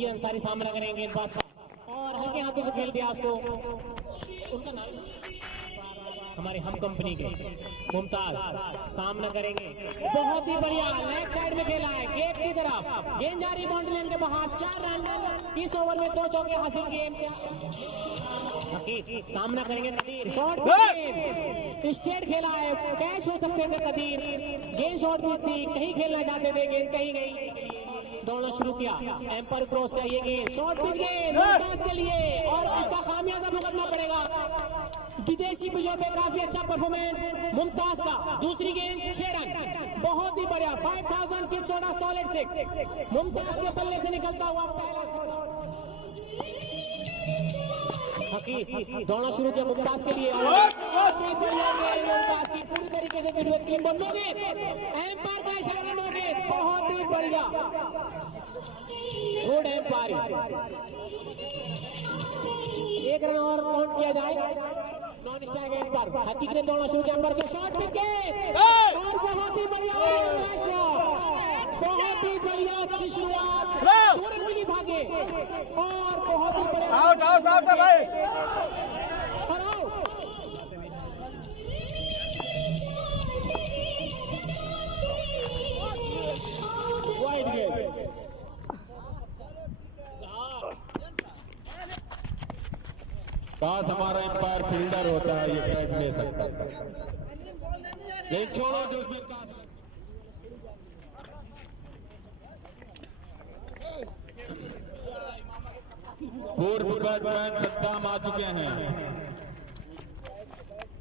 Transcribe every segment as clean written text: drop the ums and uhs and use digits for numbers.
कदीर अंसारी सामना करेंगे गेंदबाज का और हल्के हाथों से खेल दिया उसको। उनका नाम हमारे हम कंपनी के मुमताज सामना करेंगे। बहुत ही बढ़िया लेग साइड में खेला है गेट की तरफ। गेंद जा रही बाउंड्री लाइन के बाहर। 4 रन इस ओवर में 2 चौके हासिल किए। सामना करेंगे कदीर। शॉट स्टेट खेला है। कैच हो सकते थे कदीर। गेंद शॉर्ट पिच थी। कहीं खेलना चाहते थे गेंद कहीं गई। दौड़ना शुरू किया। एम्पायर क्रॉस का ये गेंद शॉर्ट पिच गेंद मुमताज के लिए और इसका खामियाजा भुगतना पड़ेगा। विदेशी पिचों पे काफी अच्छा परफॉर्मेंस मुमताज का। दूसरी गेंद 6 रन बहुत ही बढ़िया। 5600 सॉलिड 6 मुमताज के पल्ले से निकलता हुआ पहला छक्का। दौड़ना शुरू किया मुमताज के लिए। मुमताज की पूरी तरीके से टीम बनोगे। एम्पायर का इशारा लोगे। बहुत ही बढ़िया गुड एम्पायर। 1 रन और काउंट किया जाए नॉन स्ट्राइक एंड पर। हकीक ने दौड़ना शुरू किया। अंदर के शॉट पिच के और बहुत ही बढ़िया बहुत ही बढ़िया अच्छी शुरुआत। 2 रन के लिए भागे और बहुत ही बढ़िया आउट आउट आउट भाई और आउट। वाइड गेंद काश हमारा एम्पायर फील्डर होता है ये कैच ले सकता है। लेकिन छोड़ो जो उसमें पूर्व बैट्समैन सद्दाम आ चुके हैं।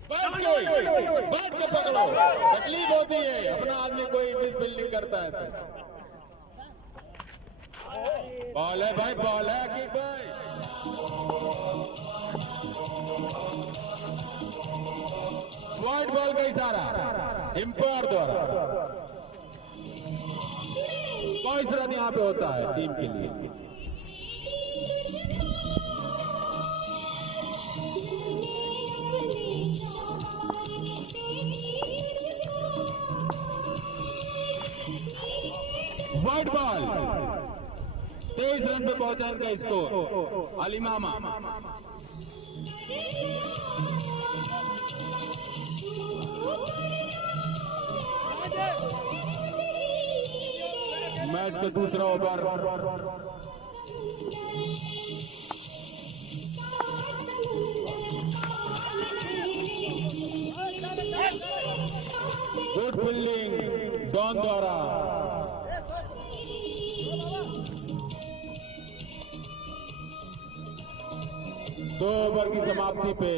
बैठ के पकड़ो। तकलीफ होती है अपना आदमी कोई मिसफील्डिंग करता है। बॉल है भाई बॉल है कि भाई वाइड बॉल का इशारा एम्पायर द्वारा। कोई रन यहाँ पे होता है टीम के लिए। वाइड बॉल 23 रन पे पहुंचा गया इसको अली मामा। मैच का दूसरा ओवर गुड फील्डिंग डॉन द्वारा। दो ओवर की समाप्ति पे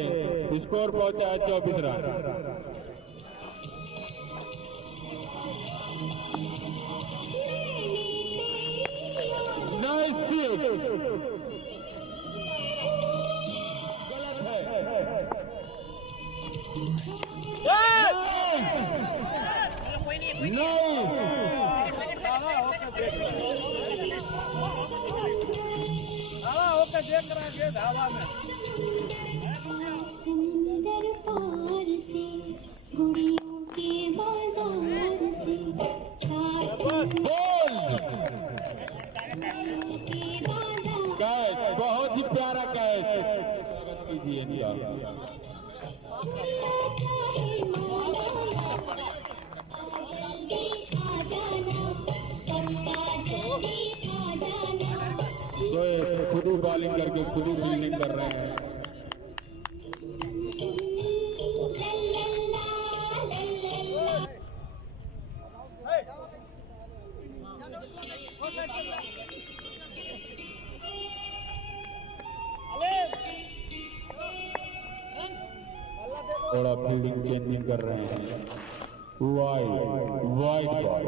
स्कोर पहुंचा है 24 रन। सुंदर पार से गुड़ियों के बाजार से कैच बहुत ही प्यारा कैच। स्वागत कीजिए इनका। शोएब खुद बॉलिंग करके खुद फील्डिंग कर रहे हैं। थोड़ा फील्डिंग चेंजिंग कर रहे हैं। वाइड वाइड बॉल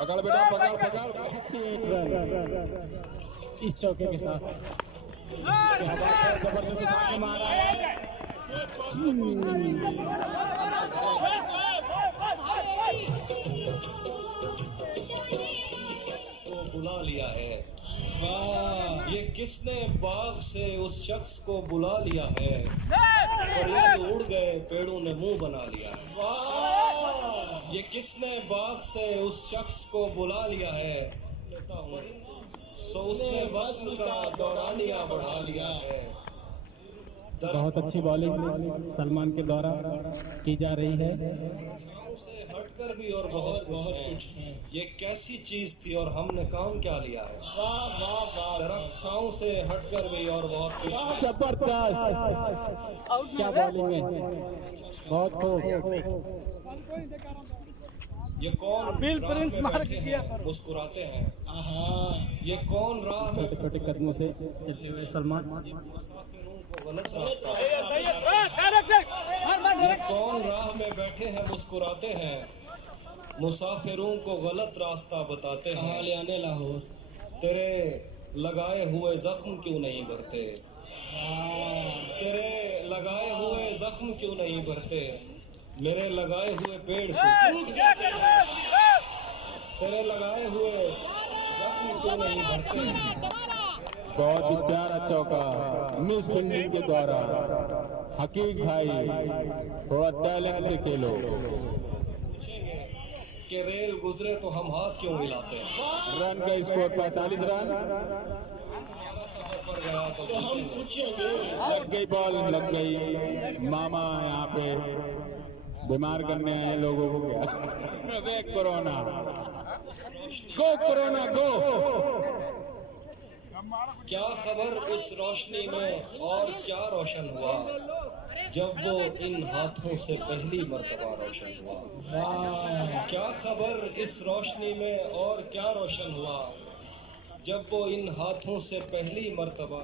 पकड़ बेटा पकड़ पकड़। इस चौके के साथ जबरदस्त धाके मारा है। बुला लिया है। ये किसने बाग से उस शख्स को बुला लिया है, परिंद उड़ गए पेड़ों ने मुंह बना लिया है। ये किसने बाग से उस शख्स को बुला लिया है, सो उसने वस्ल का दौरानिया बढ़ा लिया है। बहुत अच्छी बॉलिंग सलमान के द्वारा की जा रही है। से हटकर भी और बहुत कुछ है। ये कैसी चीज थी और हमने काम क्या लिया है। दरख्त छांव से हटकर भी और बहुत कुछ। जबरदस्त, क्या बॉलिंग है, बहुत खूब। ये कौन राह में बैठे हैं मुस्कुराते हैं। ये कौन राह में छोटे छोटे कदमों से चलते हुए सलमान। मुसाफिरों को गलत रास्ता। ये कौन राह में बैठे हैं मुस्कुराते हैं, मुसाफिरों को गलत रास्ता बताते हैं। लाहौर तेरे लगाए हुए जख्म क्यों नहीं भरते, तेरे लगाए हुए जख्म क्यों नहीं भरते, मेरे लगाए हुए पेड़ से सूख जाते हैं। तेरे लगाए हुए जख्म क्यों नहीं भरते। बहुत ही प्यारा चौका मिस फील्डिंग के द्वारा। हकीक भाई थोड़ा टैलेंट से खेलो। कि रेल गुजरे तो हम हाथ क्यों हिलाते हैं। रन का स्कोर 45 रन। सफर पर गया तो हम पूछेंगे। लग गई बॉल, लग गई। मामा यहाँ पे बीमार करने आए लोगों को। क्या अबे कोरोना, गो कोरोना गो। क्या खबर उस रोशनी में और क्या रोशन हुआ, जब वो इन हाथों से पहली मर्तबा रोशन हुआ। क्या खबर इस रोशनी में और क्या रोशन हुआ, जब वो इन हाथों से पहली मर्तबा।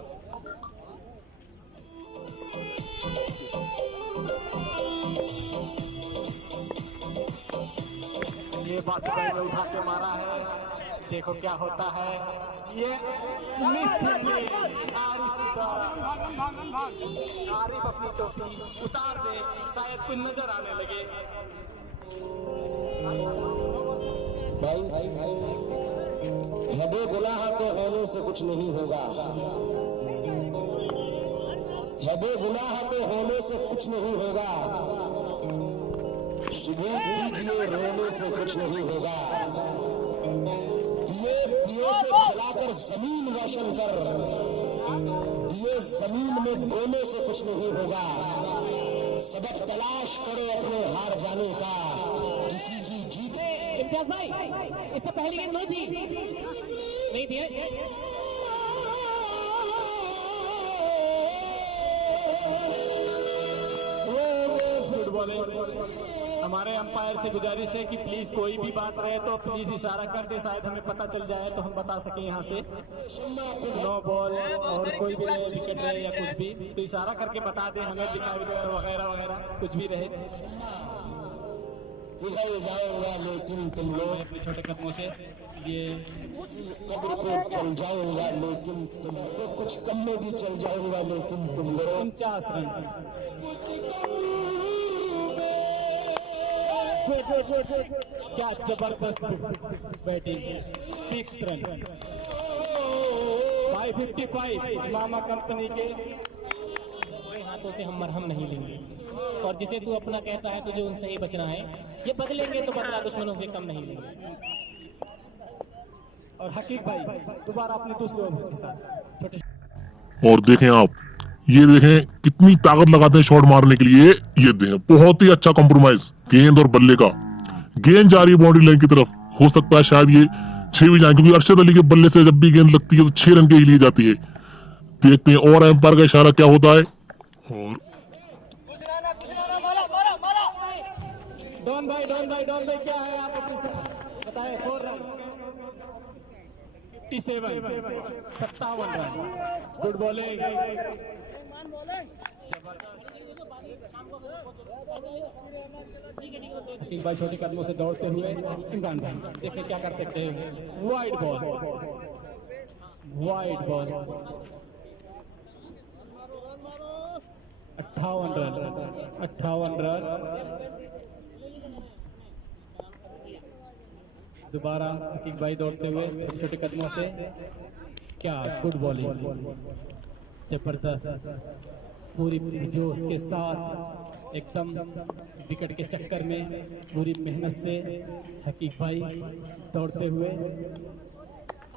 ये बास्केटबॉल में उठा के मारा है, देखो क्या होता है। ये मिस फील्डिंग आरिफ द्वारा। आरिफ अपनी टोपी उतार दे, शायद कुछ नजर आने लगे। भाई हबे गुनाह के होने से कुछ नहीं होगा, हबे गुनाह के होने से कुछ नहीं होगा, सुबह कीजिए रोने से कुछ नहीं होगा। दिए से जलाकर जमीन रोशन कर, दिए जमीन में बोने से कुछ नहीं होगा। सबक तलाश करो अपने हार जाने का, किसी की जीत। इम्तियाज भाई, इससे पहले गेंद नो थी, नहीं थी। Good bowling. हमारे अंपायर से गुजारिश है कि प्लीज कोई भी बात रहे तो प्लीज इशारा कर दे, शायद हमें पता चल जाए तो हम बता सके यहाँ से। नो बॉल और कोई भी रहे, विकेट रहे या कुछ भी, तो इशारा करके बता दे हमें, दिखाई वगैरह वगैरह कुछ भी रहे। पिघल जाऊंगा लेकिन तुम लोग, अपने छोटे कदमों से ये कब्र को चल जाऊंगा लेकिन तुम तो कुछ कम में भी चल जाऊंगा लेकिन तुम लोग। 49 रन। क्या जबरदस्त बैटिंग, 6 रन। भाई 55 मामा कंपनी के। हाथों से हम मरहम नहीं लेंगे, और जिसे तू अपना कहता है तुझे उनसे ही बचना है। ये बदलेंगे तो बदला दुश्मनों से कम नहीं लेंगे। और हकीक भाई दोबारा अपने दूसरे ओवर के साथ छोटे। और देखें आप, ये देखें कितनी ताकत लगाते हैं शॉट मारने के लिए। ये देखें बहुत ही अच्छा कॉम्प्रोमाइज गेंद और बल्ले का। गेंद जा रही है बाउंड्री लाइन की तरफ, हो सकता है शायद ये 6 भी जाए, क्योंकि अरशद अली के बल्ले से जब भी गेंद लगती है तो 6 रन के ही लिए जाती है। देखते हैं और एम्पायर का इशारा क्या होता है। और डॉन भाई क्या है आप बताएं। 4 रन, 57 रन। Good bowling. एक भाई छोटे कदमों से दौड़ते हुए इमरान भाई देखिए क्या करते थे। Wide ball, 58 run. दोबारा हकीक भाई दौड़ते हुए छोटे छोटे कदमों से, क्या गुड बॉलिंग, जबरदस्त, पूरी जोश के साथ एकदम विकेट के चक्कर में पूरी मेहनत से हकीक भाई दौड़ते हुए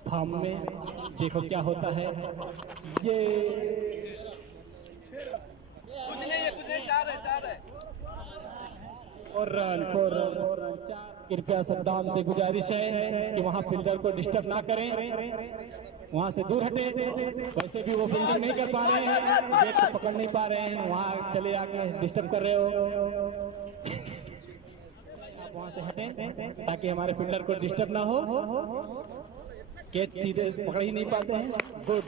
फार्म में। देखो क्या होता है, ये और रन 4 रन 4। कृपया सद्दाम से गुजारिश है कि वहां फील्डर को डिस्टर्ब ना करें, वहां से दूर हटे। वैसे भी वो फील्डिंग नहीं कर पा रहे हैं, बैट को पकड़ नहीं पा रहे हैं, वहां चले आके डिस्टर्ब कर रहे हो। आप वहां से हटें ताकि हमारे फील्डर को डिस्टर्ब ना हो। कैच सीधे पकड़ ही नहीं पाते हैं। गुड,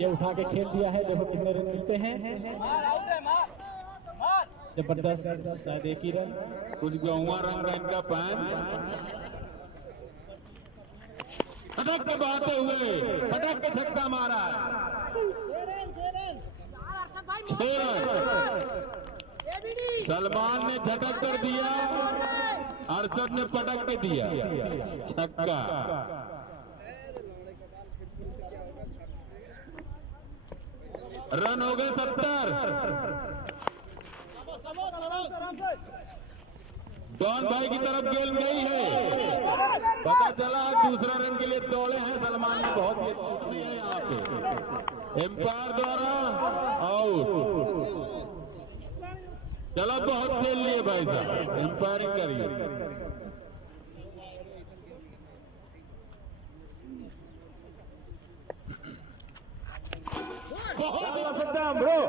ये उठा के खेल दिया है। देखो कितने रन मिलते हैं, जबरदस्त, शायद एक ही रन। कुछ गेहुआ रंग का इनका पैन, पटक के बहाते हुए पटक के छक्का मारा है। 6 रन सलमान ने झटक कर दिया, अरशद ने पटक के दिया छक्का। रन हो गए 70। डॉन भाई की तरफ गेंद गई है, पता चला दूसरा रन के लिए दौड़े हैं सलमान ने। बहुत ही छूटनी है यहाँ पे, एम्पायर द्वारा आउट। चलो बहुत खेल लिए भाई साहब, एम्पायरिंग करिए। ब्रो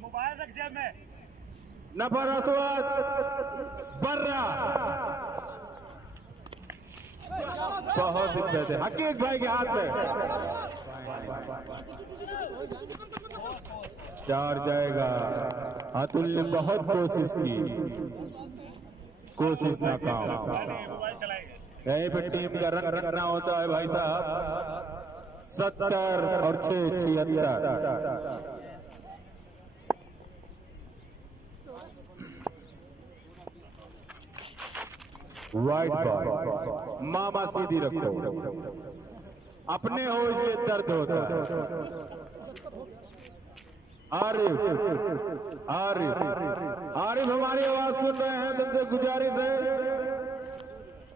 मोबाइल रख जेब में। नफर असवद बर्रा, बहुत दिक्कत है हकीक भाई के हाथ में। 4 जाएगा। अतुल ने बहुत कोशिश की, कोशिश नाकाम। यहीं पे टीम का रन रखना होता है भाई साहब। 70 और 6 76। वाइट बॉल, मामा सीधी रखो, अपने हो इसलिए दर्द होता है। आरिफ हमारी आवाज सुन रहे हैं, तुमसे गुजारिश है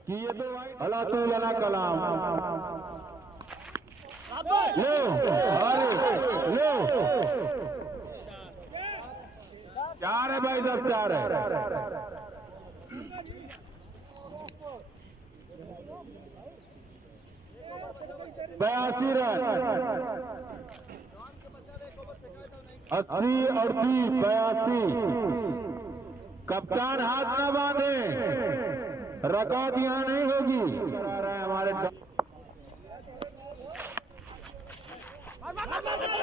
कि ये तो अल्लाह तआला कलाम लो। आरिफ लो, 4 है भाई साहब, 4 है। 82 रन, 80 और 30 82। कप्तान हाथ न बांधे, रकौत यहाँ नहीं होगी। करा रहे हैं हमारे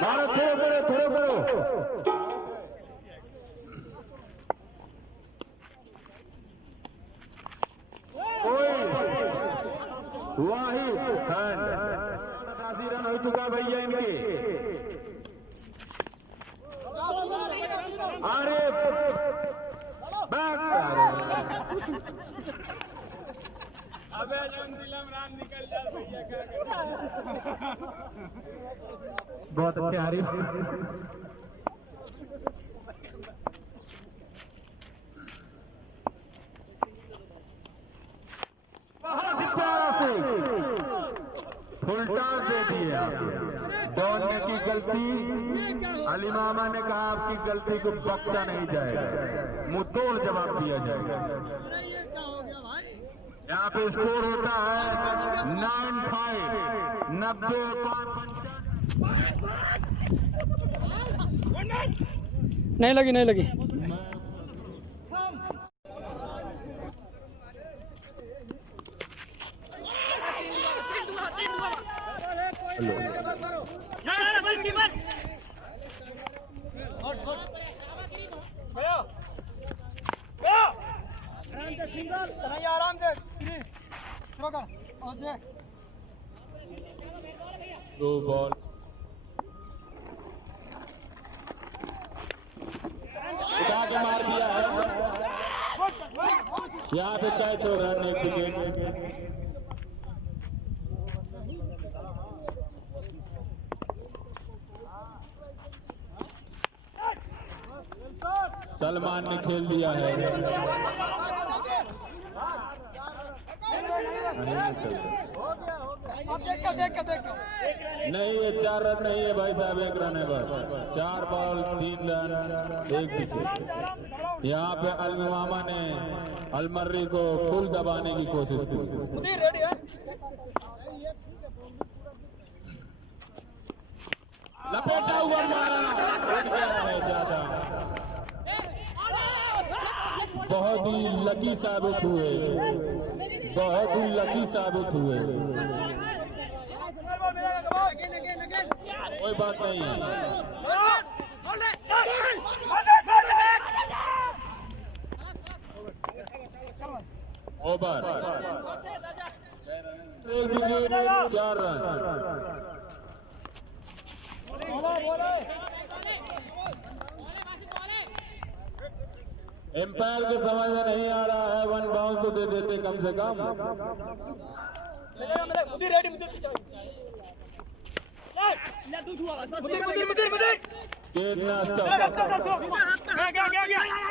मारो, थोड़ो करो। वाहिद 87 रन हो चुका भैया इनके। आरिफ अबे दिलम रान निकल जाए भैया, क्या बहुत अच्छे आरिफ। बहुत ही प्यारा फुल टॉस दे दिया। डॉन ने की गलती, अली मामा ने कहा आपकी गलती को बख्शा नहीं जाएगा, मुंह तोड़ जवाब दिया जाएगा। यहाँ पे स्कोर होता है 9-5, 90-5। नहीं लगी। आराम से 2 बॉल उठा के मार दिया है। यहाँ पे कैच हो रहा है, एक विकेट। सलमान ने खेल दिया है। नहीं, ये 4 रन नहीं है भाई साहब, 1 रन है बस। 4 बॉल 3 रन 1 विकेट। यहाँ पे अलमामा ने अलमर्री को फुल दबाने की कोशिश की। लपेटा हुआ मारा, उठ गया है ज्यादा। बहुत ही लकी साबित हुए, बहुत ही लकी साबित हुए। कोई बात नहीं है। Over, 1 wicket 4 run. एम्पायर के समझ में नहीं आ रहा है, 1 बाउंस तो दे देते कम से कम।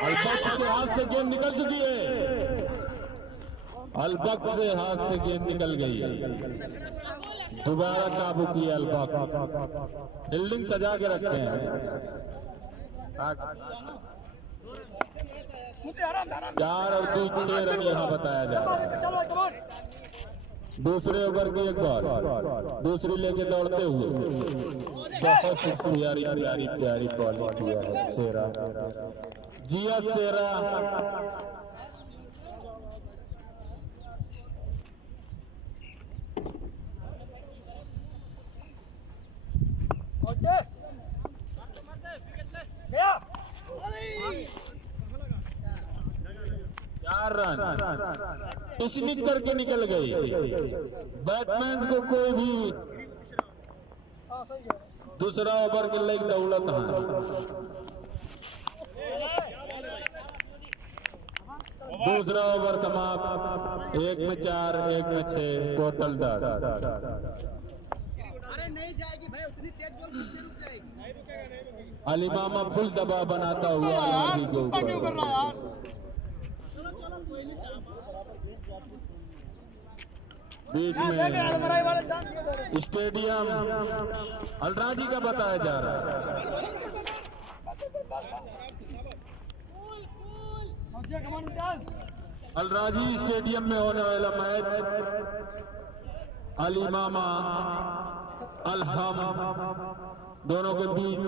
अलबख्श के हाथ से गेंद निकल चुकी है, अलबख्श से हाथ से गेंद निकल गई है। दोबारा काबू किया अलबख्श, फील्डिंग सजा के रखे हैं। 4 और 2 6 रन यहाँ बताया जा रहा है। दूसरे ओवर की 1 बॉल, दूसरी लेके दौड़ते हुए बहुत ही प्यारी प्यारी प्यारी बॉलिंग किया है शेरा, जिया शेरा। चार रन टिशनिक करके निकल गई। बैट्समैन को कोई भी दूसरा ओवर के लिए दौलत है। दूसरा ओवर समाप्त, 1 में 4, 1 में 6, टोटल 10। अरे नहीं जाएगी भाई, उतनी तेज बॉल किससे रुक जाएगी। अलीमामा फुल दबाव बनाता हुआ अलमर्री के ऊपर। बीच में स्टेडियम अलराजी का बताया जा रहा है। अलराजी स्टेडियम में होने वाला मैच अलीमामा अलहम दोनों के बीच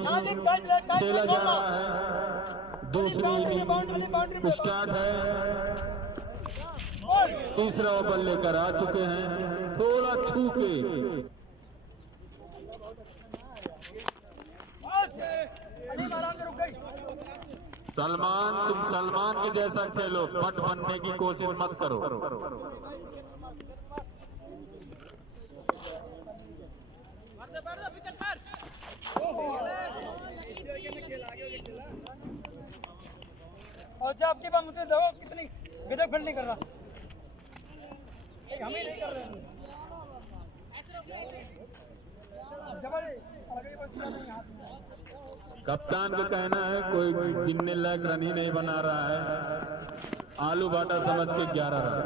खेला जा रहा है। दूसरी इनिंग स्टार्ट है। तीसरा ओवर लेकर आ चुके हैं, थोड़ा छू के। सलमान, तुम सलमान के जैसा खेलो, पट बनने की कोशिश मत करो। और जब आपके पास मुझे दो कितनी गजब फील्डिंग कर रहा, हम ही नहीं कर रहे हैं। कप्तान का कहना है कोई गिनने लायक रन ही नहीं बना रहा है। आलू बाटा समझ के 11 रन।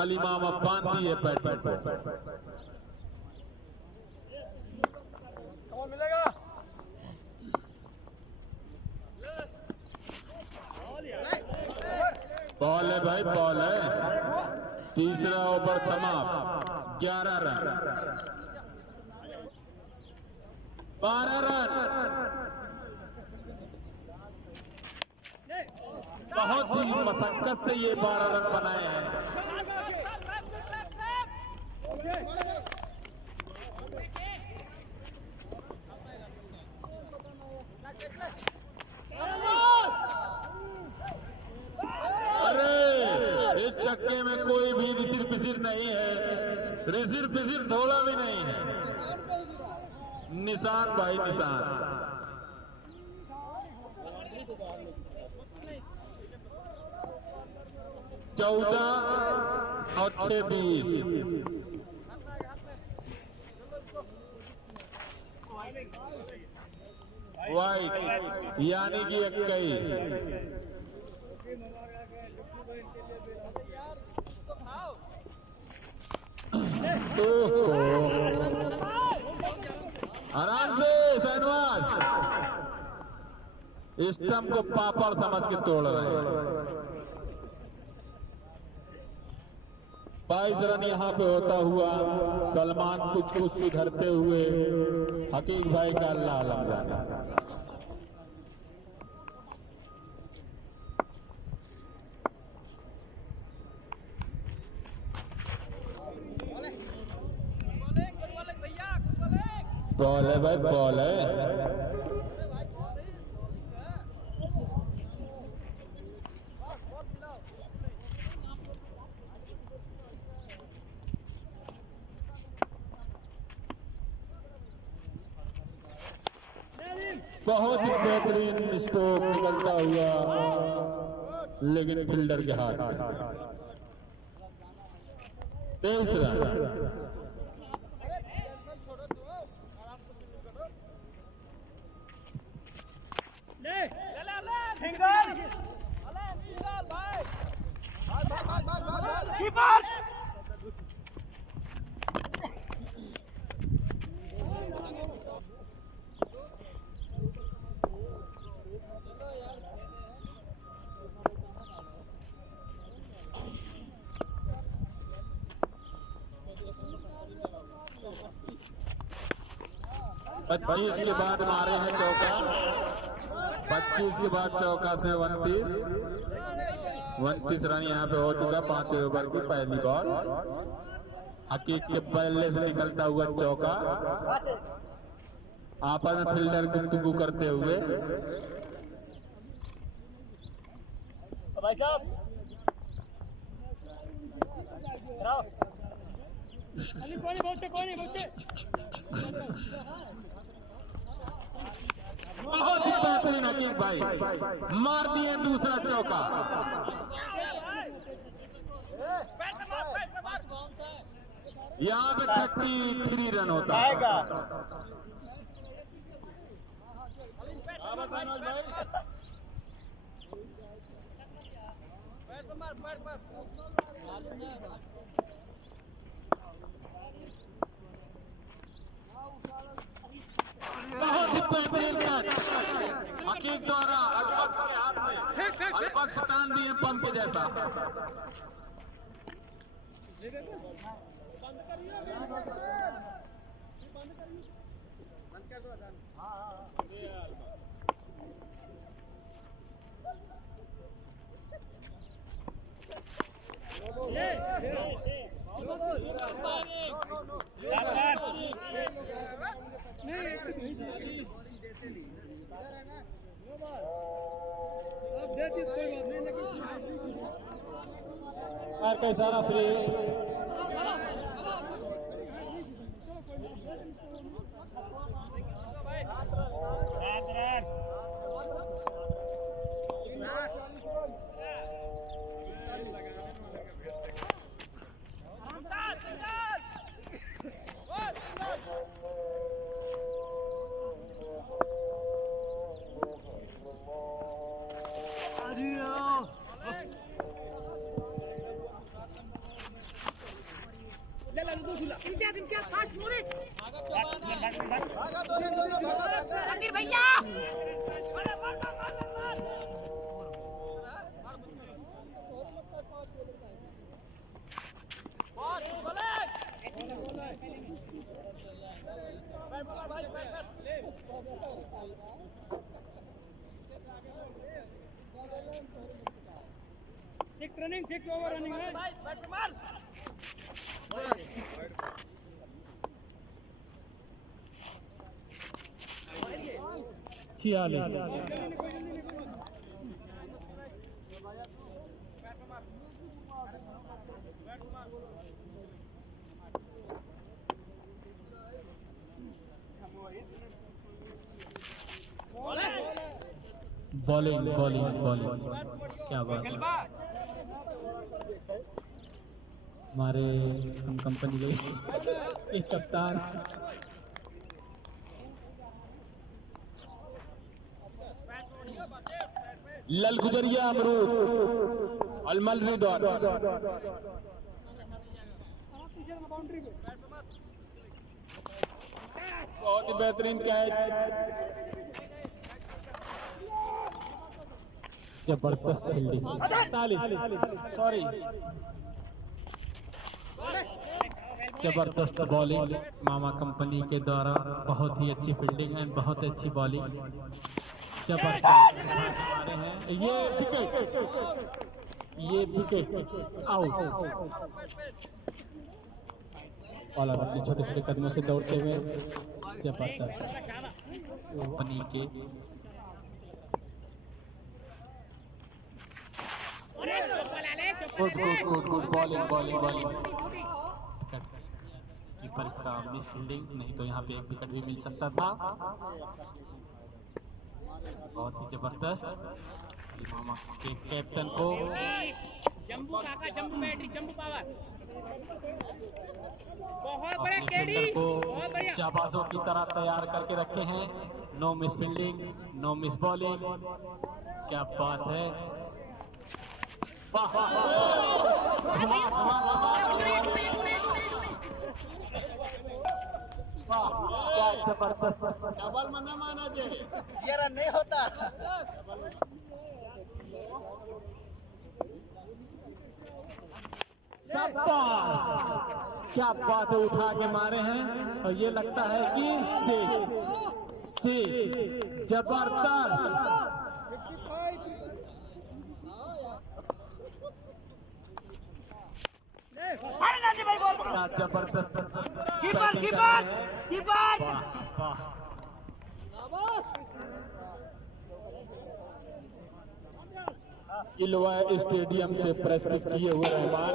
अलीमामा बांधती है पैटर्न पर। मिलेगा बॉल है भाई, बॉल है। तीसरा ओवर समाप्त, 11 रन, 12 रन। बहुत ही मशक्कत से ये 12 रन बनाए हैं। अरे इस चक्के में कोई भी रिसिर पिसिर नहीं है, रिसिर पिसिर थोड़ा भी नहीं है। निशान भाई निशान। 14 और 6 20 वाइट यानी कि 21। आराम से शहनवाज स्टंप को पापड़ समझ के तोड़ रहे हैं। 22 रन यहाँ पे होता हुआ सलमान कुछ सुधरते हुए हकीक भाई का अल्लाह आलम जाने। बॉल है भाई बॉल है। बहुत ही बेहतरीन स्ट्रोक निकलता हुआ लेकिन फील्डर के हाथ में। 23 रन। पच्चीस के बाद मारे हैं चौका। 25 के बाद चौका से 29 रन यहाँ पे हो चुका। 5 ओवर की पहली बॉल। हकीक के पहले से निकलता हुआ चौका। आपस में फील्डर गुफ्तगू करते हुए भाई साहब कोई नहीं बहुत ही बेहतरीन हकीक भाई मार दिए दूसरा चौका। यहाँ पे 33 रन होता है। बहुत ही बेहतरीन कैच हकीक द्वारा अल्पक्ष के हाथ में। अल्पक्ष तान दिए पंप जैसा। का इशारा फ्री। भैया रनिंग 6 ओवर रनिंग है। 46। बॉलिंग बॉलिंग बॉलिंग, क्या बात है। हमारे हम कंपनी के एक कप्तान लल गुजरिया अमरूद अलमल रिदवान, बहुत ही बेहतरीन कैच, जबरदस्त फील्डिंग, 45 सॉरी, जबरदस्त बॉलिंग मामा कंपनी के द्वारा, बहुत ही अच्छी फील्डिंग एंड बहुत अच्छी बॉलिंग, जबरदस्त हमारे हैं। ये विकेट आउट। बॉलर अपने छोटे छोटे कदमों से दौड़ते हुए, जबरदस्त कंपनी के good good good good bowling bowling bowling, keeper का मिस फील्डिंग, नहीं तो यहाँ पे एक विकेट भी मिल सकता था। बहुत ही जबरदस्त मामा के कैप्टन को जंबू काका, जंबू बैटरी, जंबू पावर, बहुत अपने बड़ा केडी, फील्डर को बहुत बढ़िया। जाबाजों की तरह तैयार करके रखे हैं। No miss fielding, no miss bowling, क्या बात है। वाह वाह, क्या जबरदस्त, ये रन नहीं होता। शाबाश, क्या बात है, उठा के मारे हैं और ये लगता है कि सिक्स, जबरदस्त, क्या जबरदस्त बैटिंग कर रहे हैं। वाह वाह, इलवा स्टेडियम से प्रस्तुत किए हुए रहमान,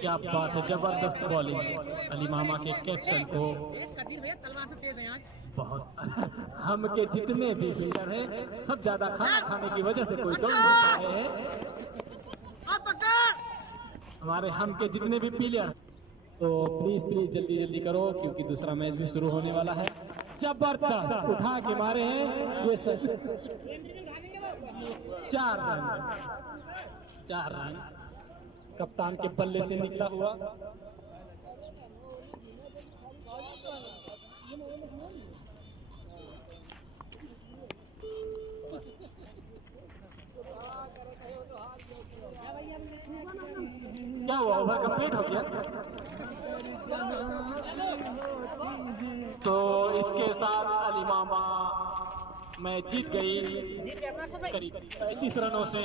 क्या बात है, जबरदस्त बॉलिंग। अली मामा के कैप्टन को बहुत हम के जितने भी फील्डर हैं सब ज्यादा खाना खाने की वजह से कोई दौड़ नहीं पा रहे हैं। हमारे हम के जितने भी प्लेयर, तो प्लीज प्लीज जल्दी जल्दी करो क्योंकि दूसरा मैच भी शुरू होने वाला है। जबरदस्त उठा के मारे हैं ये सर, 4 रन कप्तान के बल्ले से निकला हुआ। क्या हुआ, ओवर कंप्लीट हो गया? तो इसके साथ अली मामा मैच जीत गई करीब 35 रनों से।